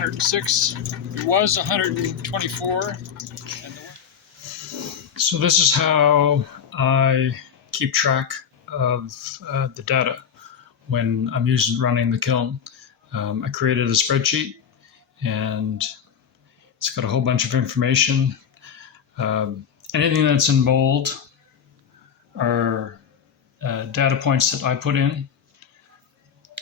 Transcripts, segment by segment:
106. It was 124. So this is how I keep track of the data when I'm running the kiln. I created a spreadsheet, and it's got a whole bunch of information. Anything that's in bold are data points that I put in,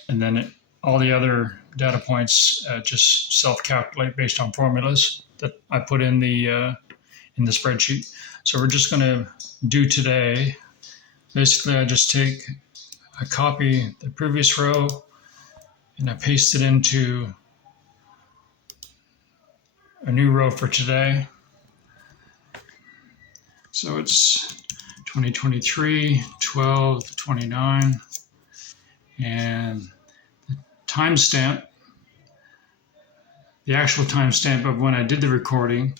and then all the other data points just self-calculate based on formulas that I put in the spreadsheet. So we're just going to do today. Basically, I just copy the previous row and I paste it into a new row for today. So it's 2023, 12, 29, and the timestamp, the actual timestamp of when I did the recording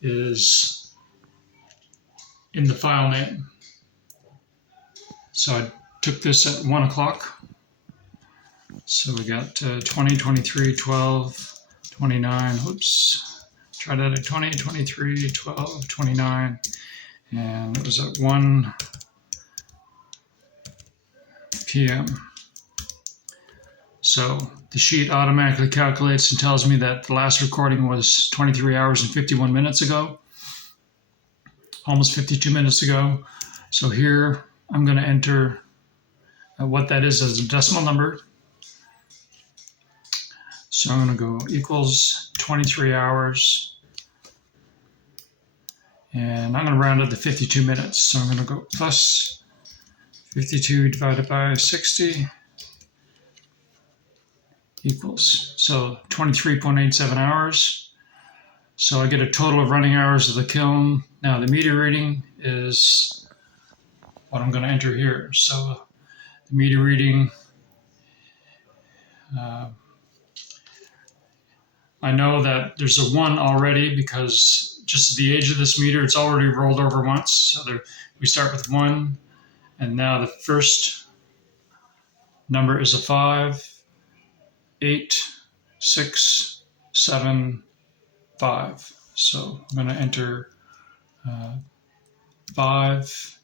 is in the file name. So I took this at 1 o'clock. So we got 20, 23, 12, 29, whoops, try that at 20, 23, 12, 29, and it was at 1 p.m. So the sheet automatically calculates and tells me that the last recording was 23 hours and 51 minutes ago, almost 52 minutes ago. So here I'm going to enter what that is as a decimal number. So I'm going to go equals 23 hours, and I'm going to round it to 52 minutes. So I'm going to go plus 52 divided by 60 equals, so 23.87 hours. So I get a total of running hours of the kiln. Now the meter reading is what I'm going to enter here. So the meter reading, I know that there's a 1 already because just the age of this meter, it's already rolled over once. So we start with 1, and now the first number is a 5, 8, 6, 7, 5. So I'm going to enter 5,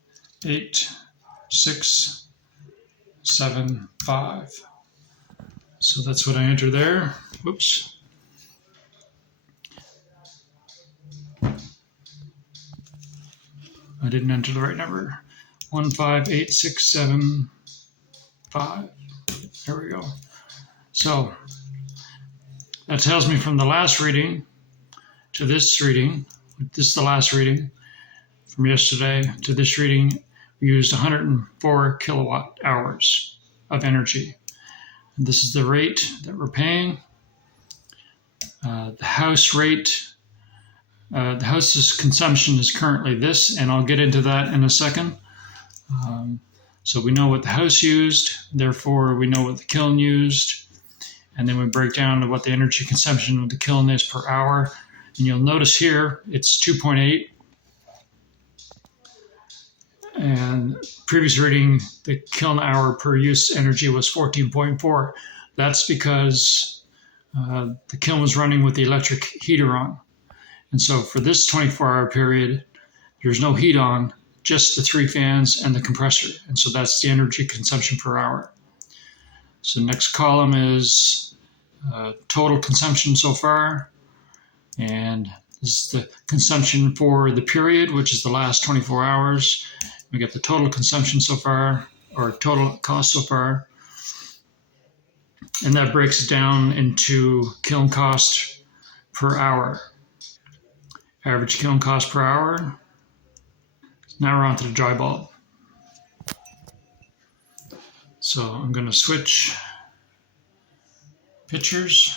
8, 6, 7, 5. So that's what I enter there. Whoops. I didn't enter the right number. 1, 5, 8, 6, 7, 5. There we go. So that tells me from the last reading to this reading, this is the last reading from yesterday to this reading, we used 104 kilowatt hours of energy. And this is the rate that we're paying. The house rate, the house's consumption is currently this, and I'll get into that in a second. So we know what the house used, therefore we know what the kiln used, and then we break down to what the energy consumption of the kiln is per hour. And you'll notice here it's 2.8, and previous reading, the kiln hour per use energy was 14.4. That's because the kiln was running with the electric heater on. And so for this 24-hour period, there's no heat on, just the 3 fans and the compressor. And so that's the energy consumption per hour. So next column is total consumption so far. And this is the consumption for the period, which is the last 24 hours. We get the total consumption so far, or total cost so far. And that breaks it down into kiln cost per hour. Average kiln cost per hour. Now we're on to the dry bulb. So I'm going to switch pictures.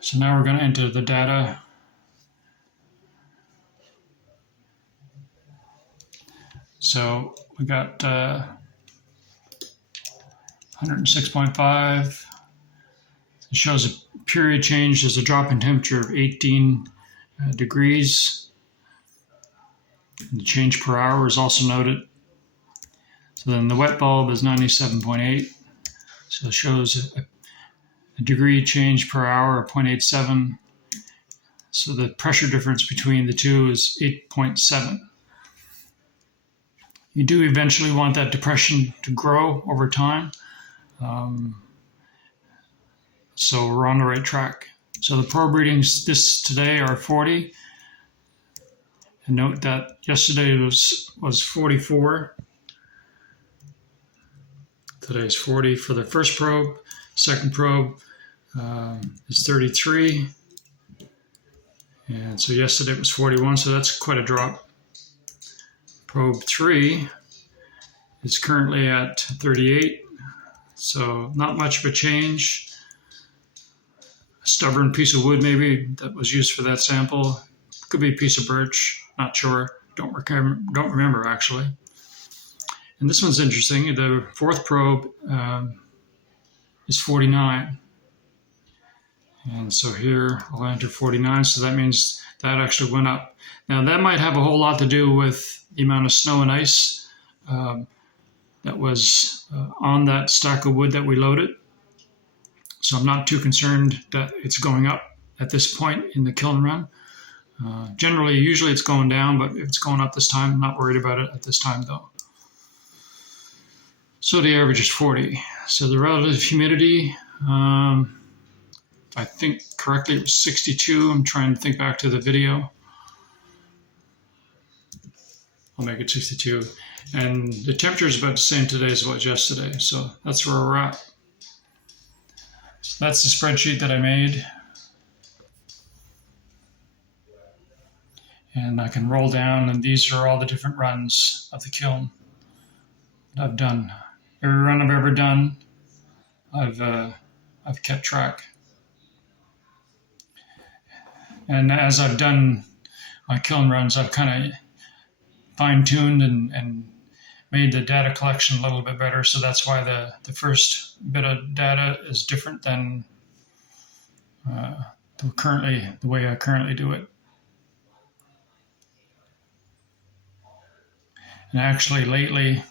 So now we're going to enter the data. So we got 106.5. It shows a period change. There's a drop in temperature of 18 degrees. And the change per hour is also noted. So then the wet bulb is 97.8. So it shows a degree change per hour of 0.87. So the pressure difference between the two is 8.7. You do eventually want that depression to grow over time. So we're on the right track. So the probe readings today are 40. And note that yesterday was 44. Today is 40 for the first probe. Second probe is 33. And so yesterday it was 41, so that's quite a drop. Probe 3 is currently at 38, so not much of a change. A stubborn piece of wood maybe that was used for that sample. Could be a piece of birch, not sure. Don't remember actually. And this one's interesting. The fourth probe is 49. And so here I'll enter 49, so that means that actually went up. Now that might have a whole lot to do with the amount of snow and ice that was on that stack of wood that we loaded. So I'm not too concerned that it's going up at this point in the kiln run. Usually it's going down, but if it's going up this time, I'm not worried about it at this time though. So the average is 40. So the relative humidity, I think correctly it was 62. I'm trying to think back to the video. I'll make it 62. And the temperature is about the same today as it was yesterday. So that's where we're at. So that's the spreadsheet that I made. And I can roll down, and these are all the different runs of the kiln that I've done. Every run I've ever done, I've kept track. And as I've done my kiln runs, I've kind of fine-tuned and made the data collection a little bit better. So that's why the first bit of data is different than the way I currently do it. And actually lately,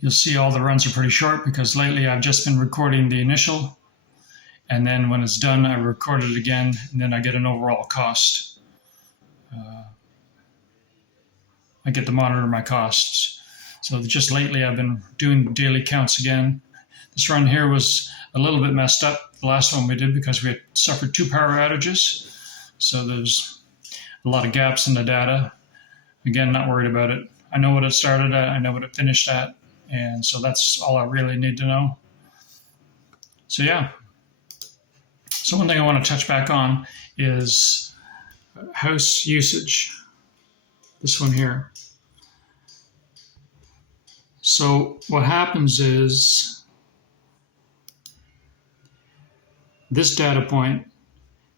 you'll see all the runs are pretty short because lately I've just been recording the initial, and then when it's done, I record it again, and then I get an overall cost. I get to monitor my costs. So just lately I've been doing daily counts again. This run here was a little bit messed up, the last one we did, because we had suffered 2 power outages. So there's a lot of gaps in the data. Again, not worried about it. I know what it started at, I know what it finished at, and so that's all I really need to know. So yeah. So one thing I want to touch back on is house usage. This one here. So what happens is this data point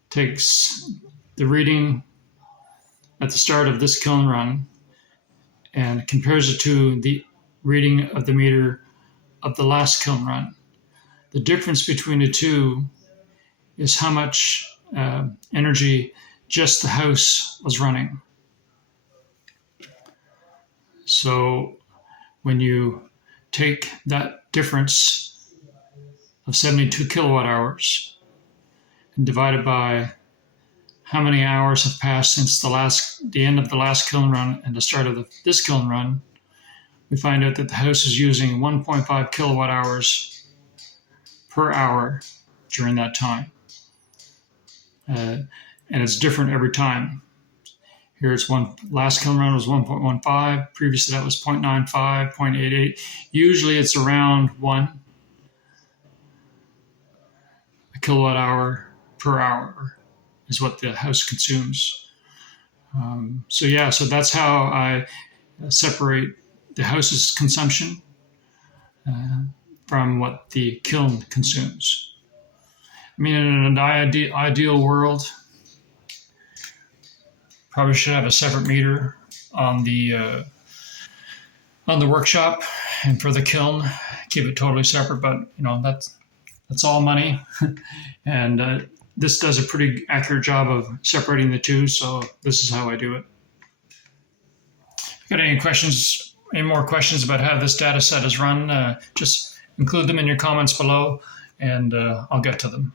takes the reading at the start of this kiln run and compares it to the reading of the meter of the last kiln run. The difference between the two is how much energy just the house was running. So when you take that difference of 72 kilowatt hours and divide it by how many hours have passed since the end of the last kiln run and the start of this kiln run, we find out that the house is using 1.5 kilowatt hours per hour during that time. And it's different every time. Here it's last kiln run was 1.15, previous to that was 0.95, 0.88. Usually it's around 1 kilowatt hour per hour is what the house consumes. So that's how I separate the house's consumption from what the kiln consumes. I mean, in an ideal world, probably should have a separate meter on the workshop, and for the kiln, keep it totally separate. But that's all money, and this does a pretty accurate job of separating the two. So this is how I do it. If you got any more questions about how this data set is run, just include them in your comments below, and I'll get to them.